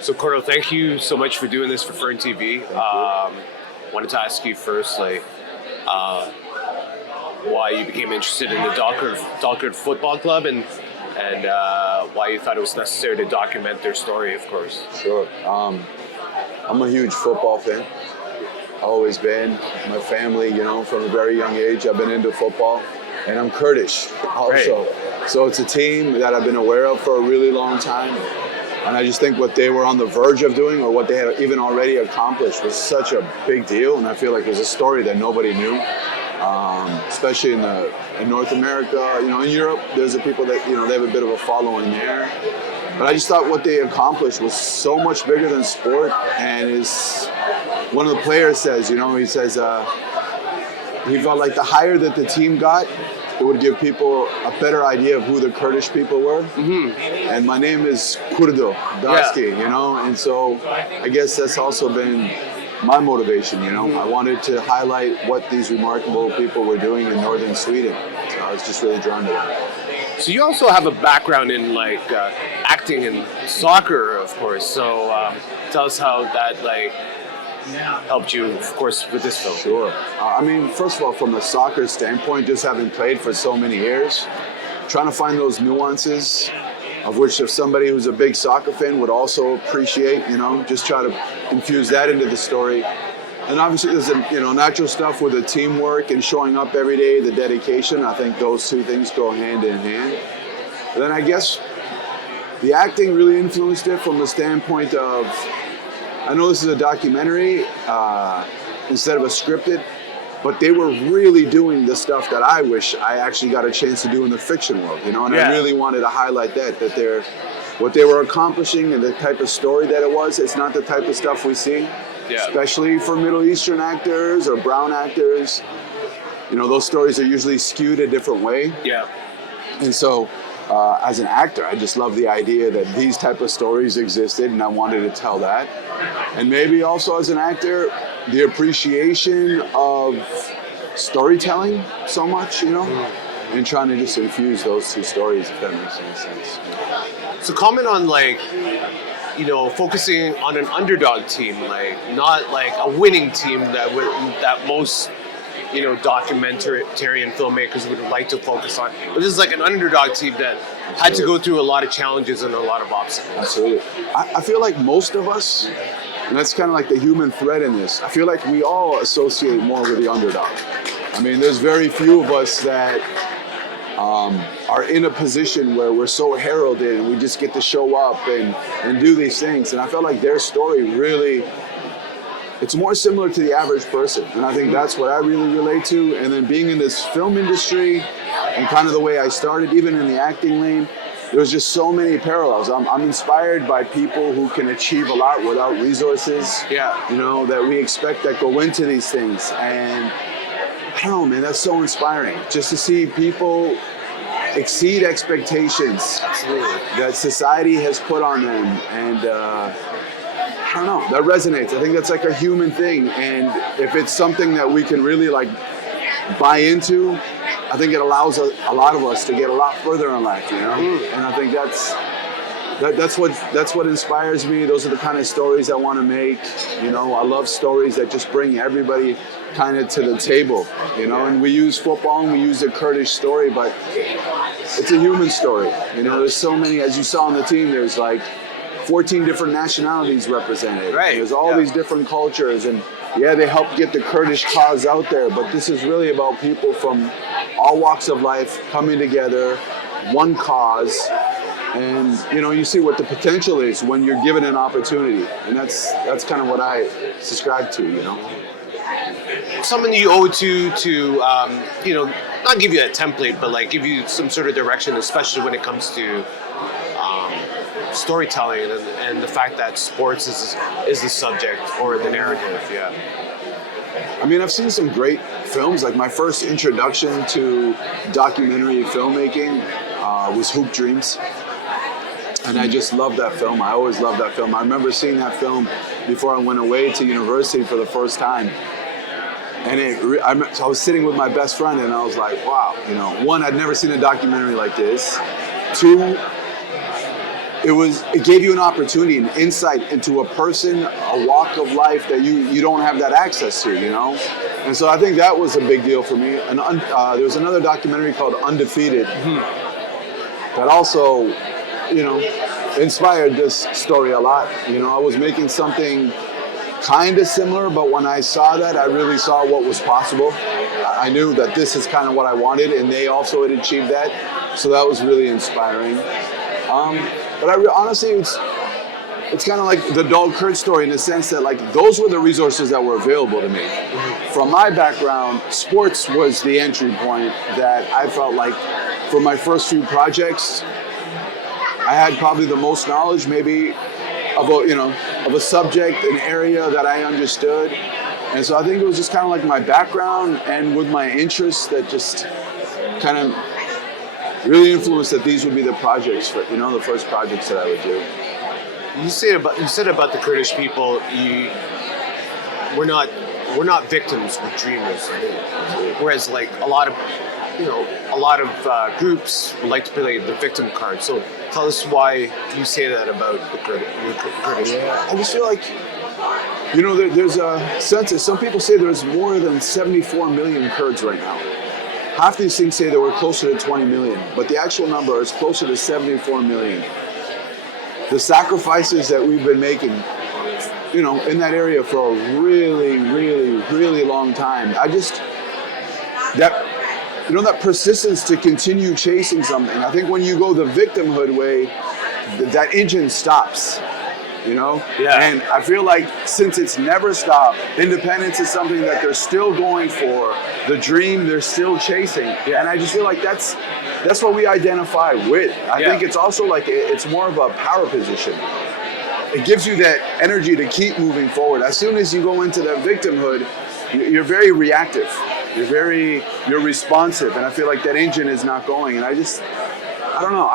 So, Kordo, thank you so much for doing this for FERNTV. Wanted to ask you first, why you became interested in the Dalkurd Football Club and why you thought it was necessary to document their story, of course. Sure. I'm a huge football fan. Always been. My family, from a very young age, I've been into football. And I'm Kurdish also. Right. So it's a team that I've been aware of for a really long time. And I just think what they were on the verge of doing or what they had even already accomplished was such a big deal. And I feel like it was a story that nobody knew, especially in North America. In Europe, there's the people that, they have a bit of a following there. But I just thought what they accomplished was so much bigger than sport. And one of the players says, he says he felt like the higher that the team got, it would give people a better idea of who the Kurdish people were. Mm-hmm. And my name is Kordo Doski, and so I guess that's also been my motivation, Mm-hmm. I wanted to highlight what these remarkable people were doing in northern Sweden. So I was just really drawn to that. So you also have a background in acting and soccer, of course. So tell us how that helped you, of course, with this film. Sure. First of all, from a soccer standpoint, just having played for so many years, trying to find those nuances of which if somebody who's a big soccer fan would also appreciate, just try to infuse that into the story. And obviously there's natural stuff with the teamwork and showing up every day, the dedication. I think those two things go hand in hand. But then I guess the acting really influenced it from the standpoint of, I know this is a documentary instead of a scripted, but they were really doing the stuff that I wish I actually got a chance to do in the fiction world, And I really wanted to highlight that what they were accomplishing and the type of story that it was. It's not the type of stuff we see, especially for Middle Eastern actors or brown actors. Those stories are usually skewed a different way. Yeah. And so, as an actor, I just love the idea that these type of stories existed, and I wanted to tell that. And maybe also as an actor, the appreciation of storytelling so much, and trying to just infuse those two stories, if that makes any sense. So comment on focusing on an underdog team, not a winning team that most documentarian filmmakers would like to focus on. But this is an underdog team that had to go through a lot of challenges and a lot of obstacles. Absolutely. I feel like most of us, and that's kind of like the human thread in this, I feel like we all associate more with the underdog. There's very few of us that are in a position where we're so heralded and we just get to show up and do these things. And I felt like their story really, it's more similar to the average person. And I think that's what I really relate to. And then being in this film industry and kind of the way I started, even in the acting lane, there's just so many parallels. I'm inspired by people who can achieve a lot without resources, that we expect that go into these things. And I don't know, man, that's so inspiring. Just to see people exceed expectations that society has put on them. And I don't know, that resonates. I think that's a human thing. And if it's something that we can really buy into, I think it allows a lot of us to get a lot further in life, And I think that's what inspires me. Those are the kind of stories I want to make. I love stories that just bring everybody kind of to the table, And we use football and we use the Kurdish story, but it's a human story. There's so many, as you saw on the team, there's 14 different nationalities represented. Right. There's all these different cultures, and they help get the Kurdish cause out there, but this is really about people from all walks of life coming together, one cause, and you see what the potential is when you're given an opportunity, and that's kind of what I subscribe to. Someone you owe it to not give you a template, but give you some sort of direction, especially when it comes to storytelling and the fact that sports is the subject or the narrative. I've seen some great films. My first introduction to documentary filmmaking was Hoop Dreams. And I just loved that film. I always loved that film. I remember seeing that film before I went away to university for the first time. And I was sitting with my best friend and I was like, wow, one, I'd never seen a documentary like this. Two, it gave you an opportunity, an insight into a person, a walk of life that you don't have that access to, you know? And so I think that was a big deal for me. And there was another documentary called Undefeated that also, you know, inspired this story a lot. You know, I was making something kind of similar, but when I saw that, I really saw what was possible. I knew that this is kind of what I wanted, and they also had achieved that. So that was really inspiring. But honestly, it's kind of like the Dalkurd Story in the sense that, like, those were the resources that were available to me. From my background, sports was the entry point that I felt like for my first few projects, I had probably the most knowledge maybe of a subject, an area that I understood. And so I think it was just kind of like my background and with my interests that just kind of really influenced that these would be the projects, the first projects that I would do. You said about the Kurdish people, we're not victims, we're dreamers. Whereas like a lot of groups would like to play the victim card. So tell us why you say that about the Kurdish. Yeah, I just feel like, there's a census. Some people say there's more than 74 million Kurds right now. Half these things say that we're closer to 20 million, but the actual number is closer to 74 million. The sacrifices that we've been making, in that area for a really, really, really long time. That persistence to continue chasing something. I think when you go the victimhood way, that engine stops. Yeah. And I feel like since it's never stopped, independence is something that they're still going for. The dream they're still chasing. Yeah. And I just feel like that's what we identify with. I think it's also like it's more of a power position. It gives you that energy to keep moving forward. As soon as you go into that victimhood, you're very reactive. You're responsive, and I feel like that engine is not going. And I don't know.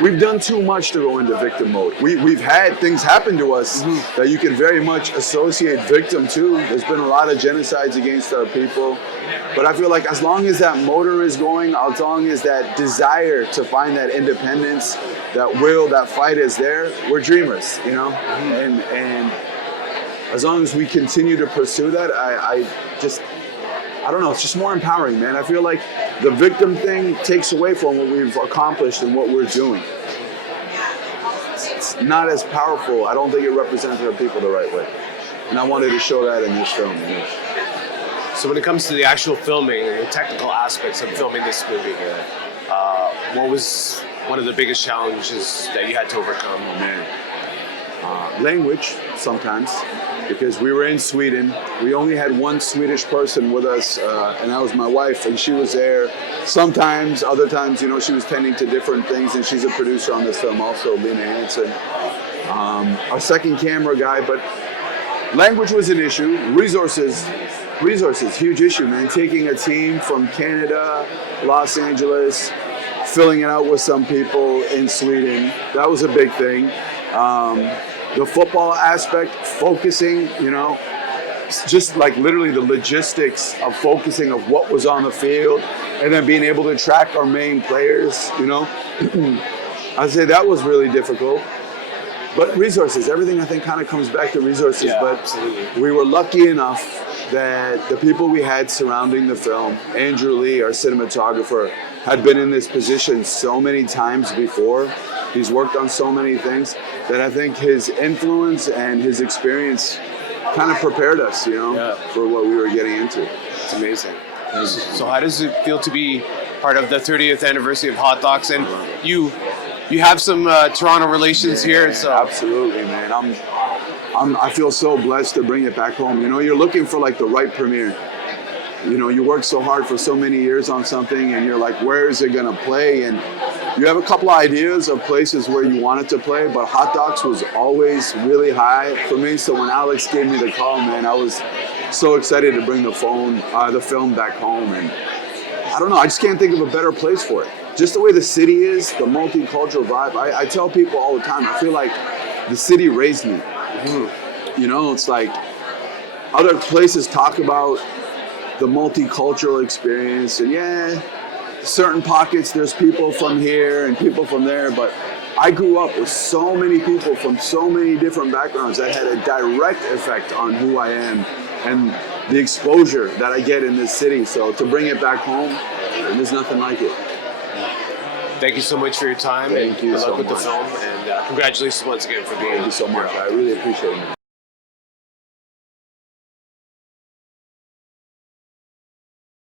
We've done too much to go into victim mode. We've had things happen to us that you can very much associate victim to. There's been a lot of genocides against our people. But I feel like as long as that motor is going, as long as that desire to find that independence, that will, that fight is there, we're dreamers, And as long as we continue to pursue that, I don't know, it's just more empowering, man. I feel like the victim thing takes away from what we've accomplished and what we're doing. It's not as powerful. I don't think it represents our people the right way. And I wanted to show that in this film. So when it comes to the actual filming and the technical aspects of filming this movie here, what was one of the biggest challenges that you had to overcome? Oh, man. Language, sometimes. Because we were in Sweden. We only had one Swedish person with us, and that was my wife, and she was there sometimes. Other times, she was tending to different things, and she's a producer on this film also, Lena Hansen. Our second camera guy, but language was an issue. Resources, huge issue, man. Taking a team from Canada, Los Angeles, filling it out with some people in Sweden, that was a big thing. The football aspect, focusing, just like literally the logistics of focusing of what was on the field and then being able to track our main players, I'd say that was really difficult. But resources, everything I think kind of comes back to resources. Yeah, but absolutely. We were lucky enough that the people we had surrounding the film, Andrew Lee, our cinematographer, had been in this position so many times before. He's worked on so many things that I think his influence and his experience kind of prepared us, for what we were getting into. It's amazing. So how does it feel to be part of the 30th anniversary of Hot Docs? And you have some Toronto relations here. So absolutely, man. I feel so blessed to bring it back home. You're looking for like the right premiere. You work so hard for so many years on something, and you're like, where is it gonna play? And you have a couple of ideas of places where you want it to play, but Hot Docs was always really high for me. So when Alex gave me the call, man, I was so excited to bring the film back home. And I don't know, I just can't think of a better place for it. Just the way the city is, the multicultural vibe. I tell people all the time, I feel like the city raised me. It's like other places talk about the multicultural experience, and certain pockets there's people from here and people from there, but I grew up with so many people from so many different backgrounds that had a direct effect on who I am and the exposure that I get in this city. So to bring it back home, there's nothing like it. Thank you so much for your time. Thank you good luck so with much. the film, and congratulations once again for being. Thank you so much. I really appreciate it.